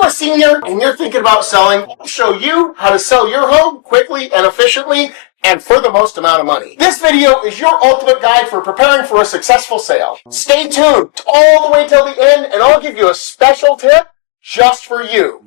you a senior and you're thinking about selling? I'll show you how to sell your home quickly and efficiently and for the most amount of money. This video is your ultimate guide for preparing for a successful sale. Stay tuned all the way till the end and I'll give you a special tip just for you.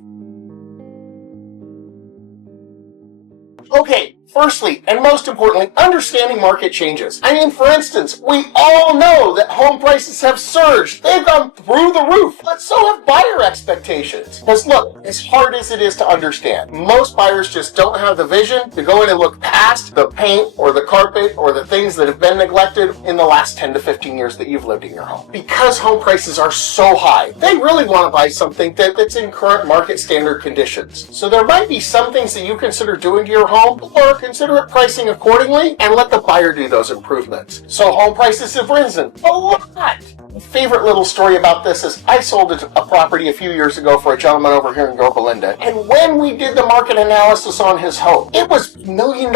Okay, firstly, and most importantly, understanding market changes. I mean, for instance, we all know that home prices have surged. They've gone through the roof, but so have buyer expectations. Because look, as hard as it is to understand, most buyers just don't have the vision to go in and look past the paint or the carpet or the things that have been neglected in the last 10 to 15 years that you've lived in your home. Because home prices are so high, they really want to buy something that's in current market standard conditions. So there might be some things that you consider doing to your home, or consider it pricing accordingly and let the buyer do those improvements. So home prices have risen a lot. My favorite little story about this is I sold a property a few years ago for a gentleman over here in Yorba Linda, and when we did the market analysis on his home, it was $1 million.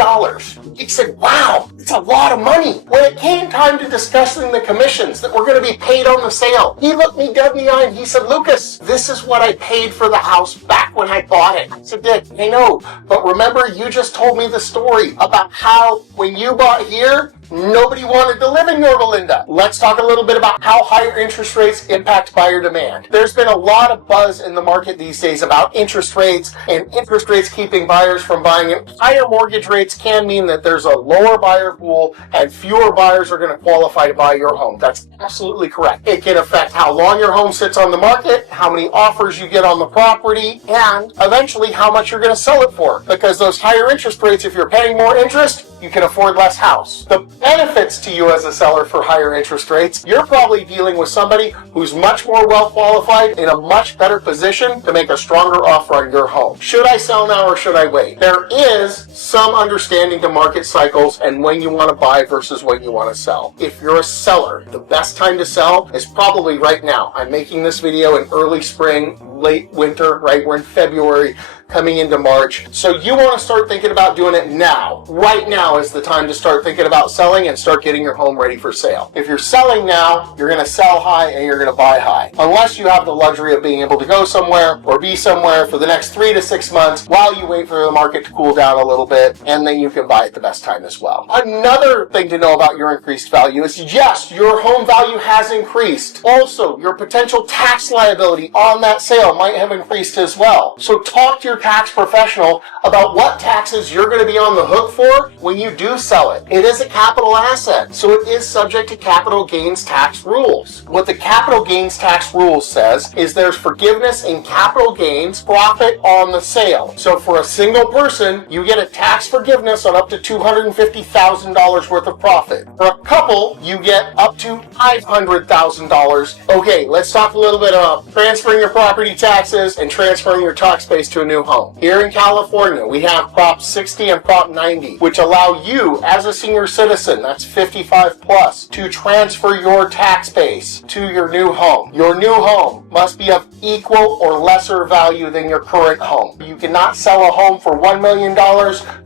He said, wow, it's a lot of money. When it came time to discussing the commissions that were going to be paid on the sale, he looked me dead in the eye and he said, Lucas, this is what I paid for the house back when I bought it. I said, Dick, I know, but remember you just told me the story about how when you bought here, nobody wanted to live in Yorba Linda. Let's talk a little bit about how higher interest rates impact buyer demand. There's been a lot of buzz in the market these days about interest rates and interest rates keeping buyers from buying it. Higher mortgage rates can mean that there's a lower buyer pool and fewer buyers are going to qualify to buy your home. That's absolutely correct. It can affect how long your home sits on the market, how many offers you get on the property, and eventually how much you're going to sell it for. Because those higher interest rates, if you're paying more interest, you can afford less house. The benefits to you as a seller for higher interest rates, you're probably dealing with somebody who's much more well qualified in a much better position to make a stronger offer on your home. Should I sell now or should I wait? There is some understanding to market cycles and when you want to buy versus when you want to sell. If you're a seller, the best time to sell is probably right now. I'm making this video in early spring, late winter, right? We're in February, coming into March. So you want to start thinking about doing it now. Right now is the time to start thinking about selling and start getting your home ready for sale. If you're selling now, you're going to sell high and you're going to buy high. Unless you have the luxury of being able to go somewhere or be somewhere for the next 3 to 6 months while you wait for the market to cool down a little bit, and then you can buy at the best time as well. Another thing to know about your increased value is yes, your home value has increased. Also, your potential tax liability on that sale might have increased as well. So talk to your tax professional about what taxes you're going to be on the hook for when you do sell it. It is a capital asset, so it is subject to capital gains tax rules. What the capital gains tax rules says is there's forgiveness in capital gains profit on the sale. So for a single person, you get a tax forgiveness on up to $250,000 worth of profit. For a couple, you get up to $500,000. Okay, let's talk a little bit about transferring your property taxes and transferring your tax base to a new home. Here in California, we have Prop 60 and Prop 90, which allow you as a senior citizen, that's 55 plus, to transfer your tax base to your new home. Your new home must be of equal or lesser value than your current home. You cannot sell a home for $1 million,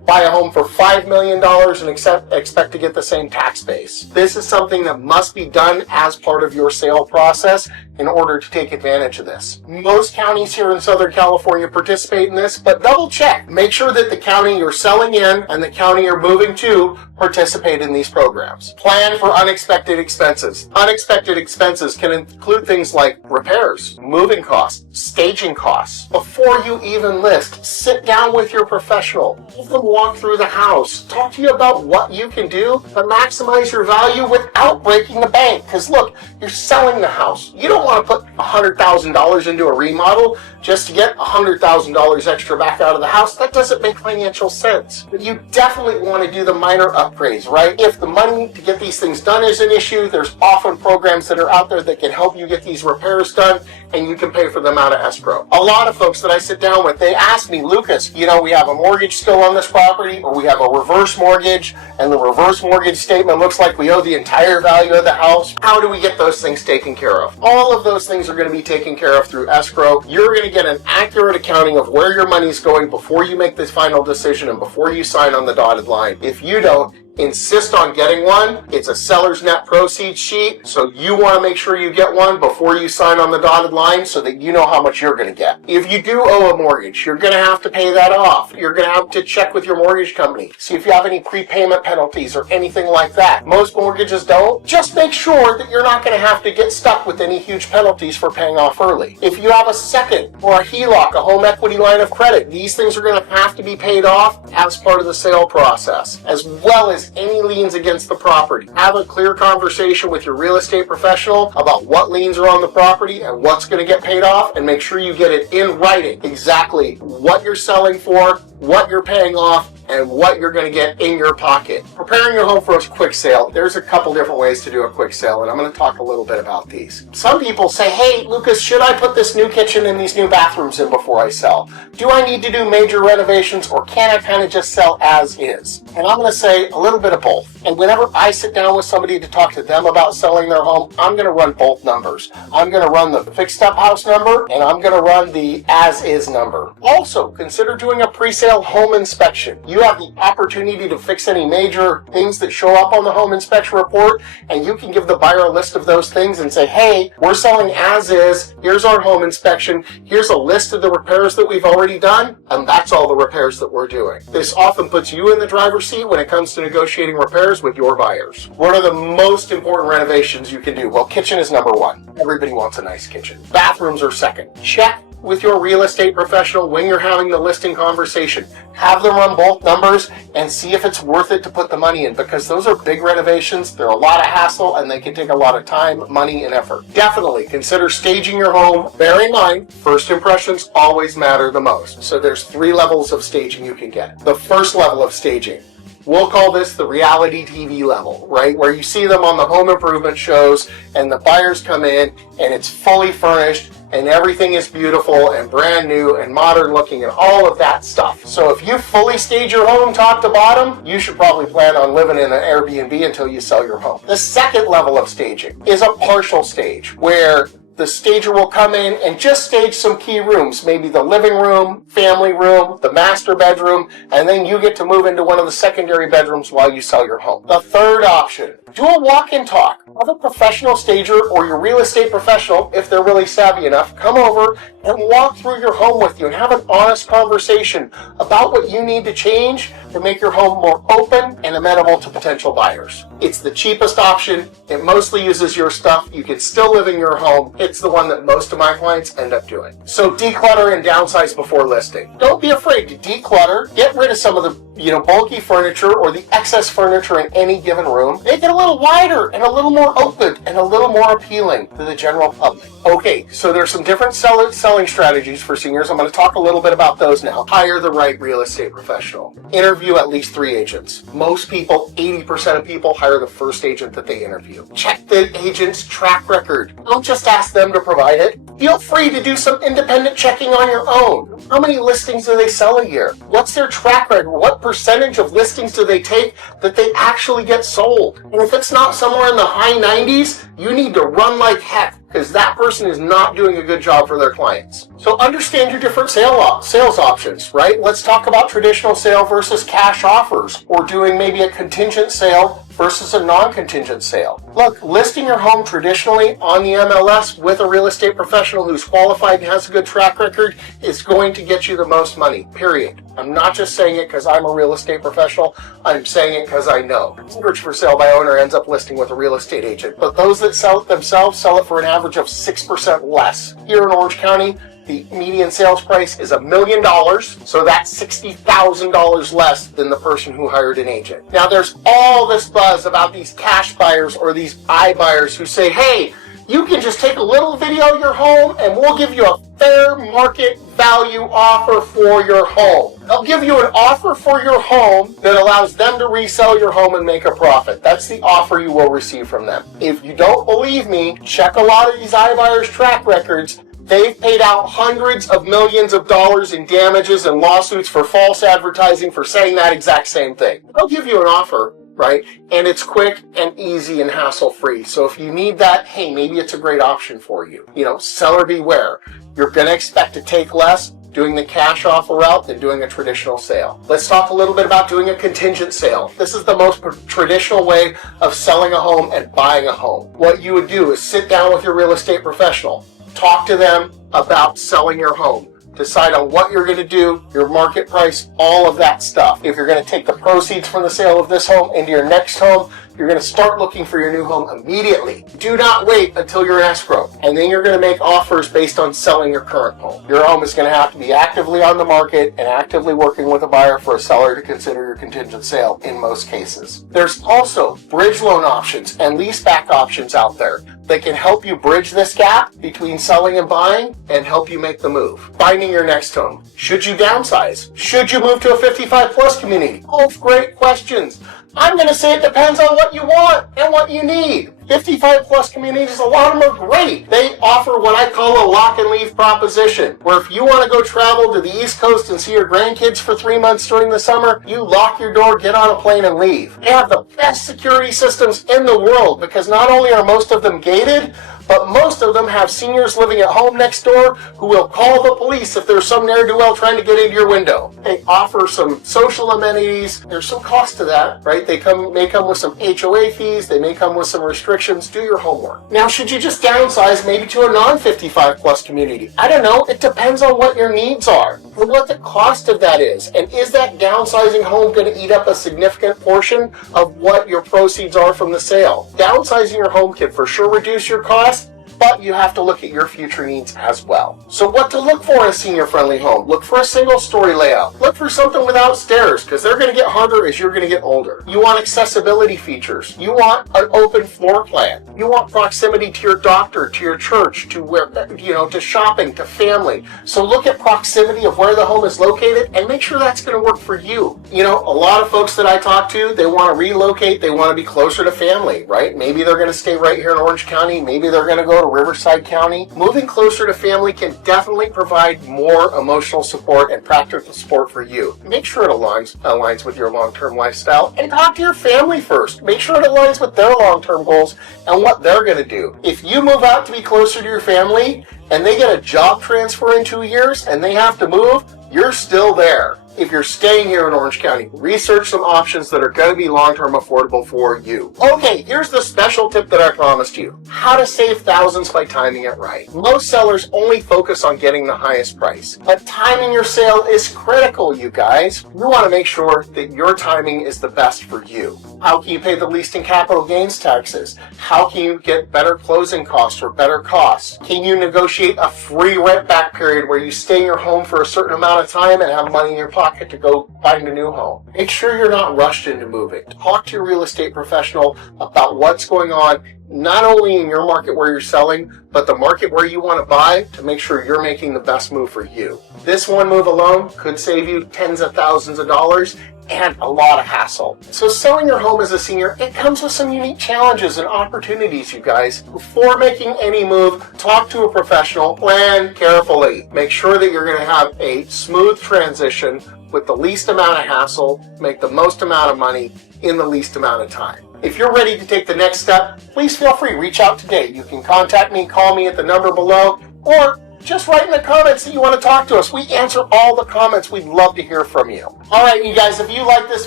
buy a home for $5 million and expect to get the same tax base. This is something that must be done as part of your sale process in order to take advantage of this. Most counties here in Southern California participate in this, but double check. Make sure that the county you're selling in and the county you're moving to participate in these programs. Plan for unexpected expenses. Unexpected expenses can include things like repairs, moving costs, staging costs. Before you even list, sit down with your professional. Have them walk through the house. Talk to you about what you can do to maximize your value without breaking the bank. Because look, you're selling the house. You don't want to put $100,000 into a remodel just to get $100,000 extra back out of the house. That doesn't make financial sense. But you definitely want to do the minor upgrades, right? If the money to get these things done is an issue, there's often programs that are out there that can help you get these repairs done, and you can pay for them out of escrow. A lot of folks that I sit down with, they ask me, Lucas, you know, we have a mortgage still on this property, or we have a reverse mortgage, and the reverse mortgage statement looks like we owe the entire value of the house. How do we get those things taken care of? All of those things are going to be taken care of through escrow. You're going to get an accurate accounting of where your money's going before you make this final decision and before you sign on the dotted line. If you don't, insist on getting one. It's a seller's net proceeds sheet, so you want to make sure you get one before you sign on the dotted line so that you know how much you're going to get. If you do owe a mortgage, you're going to have to pay that off. You're going to have to check with your mortgage company, see if you have any prepayment penalties or anything like that. Most mortgages don't. Just make sure that you're not going to have to get stuck with any huge penalties for paying off early. If you have a second or a HELOC, a home equity line of credit, these things are going to have to be paid off as part of the sale process, as well as any liens against the property. Have a clear conversation with your real estate professional about what liens are on the property and what's going to get paid off, and make sure you get it in writing exactly what you're selling for, what you're paying off, and what you're going to get in your pocket. Preparing your home for a quick sale. There's a couple different ways to do a quick sale, and I'm going to talk a little bit about these. Some people say, hey, Lucas, should I put this new kitchen and these new bathrooms in before I sell? Do I need to do major renovations, or can I kind of just sell as is? And I'm going to say a little bit of both. And whenever I sit down with somebody to talk to them about selling their home, I'm going to run both numbers. I'm going to run the fixed up house number, and I'm going to run the as is number. Also, consider doing a pre-sale home inspection. You have the opportunity to fix any major things that show up on the home inspection report, and you can give the buyer a list of those things and say, hey, we're selling as is, here's our home inspection, here's a list of the repairs that we've already done, and that's all the repairs that we're doing. This often puts you in the driver's seat when it comes to negotiating repairs with your buyers. What are the most important renovations you can do? Well, kitchen is number one. Everybody wants a nice kitchen. Bathrooms are second. Check with your real estate professional when you're having the listing conversation. Have them run both numbers and see if it's worth it to put the money in, because those are big renovations. They're a lot of hassle and they can take a lot of time, money, and effort. Definitely consider staging your home. Bear in mind, first impressions always matter the most. So there's 3 levels of staging you can get. The first level of staging, we'll call this the reality TV level, right? Where you see them on the home improvement shows and the buyers come in and it's fully furnished and everything is beautiful and brand new and modern looking and all of that stuff. So if you fully stage your home top to bottom, you should probably plan on living in an Airbnb until you sell your home. The second level of staging is a partial stage, where the stager will come in and just stage some key rooms, maybe the living room, family room, the master bedroom, and then you get to move into one of the secondary bedrooms while you sell your home. The third option, do a walk and talk. Have a professional stager or your real estate professional, if they're really savvy enough, come over and walk through your home with you and have an honest conversation about what you need to change to make your home more open and amenable to potential buyers. It's the cheapest option. It mostly uses your stuff. You can still live in your home. It's the one that most of my clients end up doing. So declutter and downsize before listing. Don't be afraid to declutter. Get rid of some of the bulky furniture or the excess furniture in any given room. Make it a little wider and a little more open and a little more appealing to the general public. Okay, so there's some different selling strategies for seniors. I'm going to talk a little bit about those now. Hire the right real estate professional. Interview at least 3 agents. Most people, 80% of people, hire the first agent that they interview. Check the agent's track record. Don't just ask them to provide it. Feel free to do some independent checking on your own. How many listings do they sell a year? What's their track record? What percentage of listings do they take that they actually get sold? And if it's not somewhere in the high 90s, you need to run like heck, because that person is not doing a good job for their clients. So understand your different sales options, right? Let's talk about traditional sale versus cash offers, or doing maybe a contingent sale versus a non-contingent sale. Look, listing your home traditionally on the MLS with a real estate professional who's qualified and has a good track record is going to get you the most money, period. I'm not just saying it because I'm a real estate professional. I'm saying it because I know. Average for sale by owner ends up listing with a real estate agent, but those that sell it themselves sell it for an average of 6% less. Here in Orange County, the median sales price is $1 million, so that's $60,000 less than the person who hired an agent. Now, there's all this buzz about these cash buyers or these iBuyers who say, hey, you can just take a little video of your home and we'll give you a fair market value offer for your home. They'll give you an offer for your home that allows them to resell your home and make a profit. That's the offer you will receive from them. If you don't believe me, check a lot of these iBuyers' track records. They've paid out hundreds of millions of dollars in damages and lawsuits for false advertising for saying that exact same thing. They'll give you an offer, right? And it's quick and easy and hassle-free. So if you need that, hey, maybe it's a great option for you. Seller beware. You're going to expect to take less, doing the cash offer route than doing a traditional sale. Let's talk a little bit about doing a contingent sale. This is the most traditional way of selling a home and buying a home. What you would do is sit down with your real estate professional, talk to them about selling your home. Decide on what you're going to do, your market price, all of that stuff. If you're going to take the proceeds from the sale of this home into your next home, you're going to start looking for your new home immediately. Do not wait until you're in escrow. And then you're going to make offers based on selling your current home. Your home is going to have to be actively on the market and actively working with a buyer for a seller to consider your contingent sale in most cases. There's also bridge loan options and leaseback options out there that can help you bridge this gap between selling and buying and help you make the move. Finding your next home. Should you downsize? Should you move to a 55 plus community? Both great questions. I'm going to say it depends on what you want and what you need. 55 plus communities, a lot of them are great. They offer what I call a lock and leave proposition, where if you want to go travel to the East Coast and see your grandkids for 3 months during the summer, you lock your door, get on a plane and leave. They have the best security systems in the world because not only are most of them gated, but most of them have seniors living at home next door who will call the police if there's some ne'er-do-well trying to get into your window. They offer some social amenities. There's some cost to that, right? They may come with some HOA fees. They may come with some restrictions. Do your homework. Now, should you just downsize maybe to a non-55 plus community? I don't know. It depends on what your needs are and what the cost of that is. And is that downsizing home going to eat up a significant portion of what your proceeds are from the sale? Downsizing your home can for sure reduce your costs, but you have to look at your future needs as well. So what to look for in a senior-friendly home? Look for a single-story layout. Look for something without stairs, because they're going to get harder as you're going to get older. You want accessibility features. You want an open floor plan. You want proximity to your doctor, to your church, to where, to shopping, to family. So look at proximity of where the home is located and make sure that's going to work for you. A lot of folks that I talk to, they want to relocate. They want to be closer to family, right? Maybe they're going to stay right here in Orange County. Maybe they're going to go to Riverside County. Moving closer to family can definitely provide more emotional support and practical support for you. Make sure it aligns with your long-term lifestyle, and talk to your family first. Make sure it aligns with their long-term goals and what they're going to do. If you move out to be closer to your family and they get a job transfer in 2 years and they have to move, you're still there. If you're staying here in Orange County, research some options that are going to be long-term affordable for you. Okay, here's the special tip that I promised you. How to save thousands by timing it right. Most sellers only focus on getting the highest price, but timing your sale is critical, you guys. You want to make sure that your timing is the best for you. How can you pay the least in capital gains taxes? How can you get better closing costs or better costs? Can you negotiate a free rent back period where you stay in your home for a certain amount of time and have money in your pocket to go find a new home? Make sure you're not rushed into moving. Talk to your real estate professional about what's going on, not only in your market where you're selling, but the market where you want to buy, to make sure you're making the best move for you. This one move alone could save you tens of thousands of dollars and a lot of hassle. So selling your home as a senior, it comes with some unique challenges and opportunities, you guys. Before making any move, talk to a professional, plan carefully. Make sure that you're going to have a smooth transition with the least amount of hassle, make the most amount of money in the least amount of time. If you're ready to take the next step, please feel free, reach out today. You can contact me, call me at the number below, or just write in the comments that you want to talk to us. We answer all the comments. We'd love to hear from you. All right, you guys, if you like this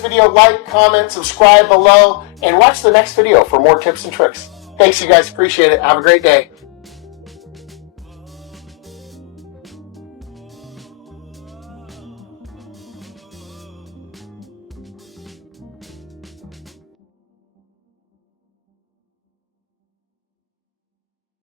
video, like, comment, subscribe below, and watch the next video for more tips and tricks. Thanks, you guys. Appreciate it. Have a great day.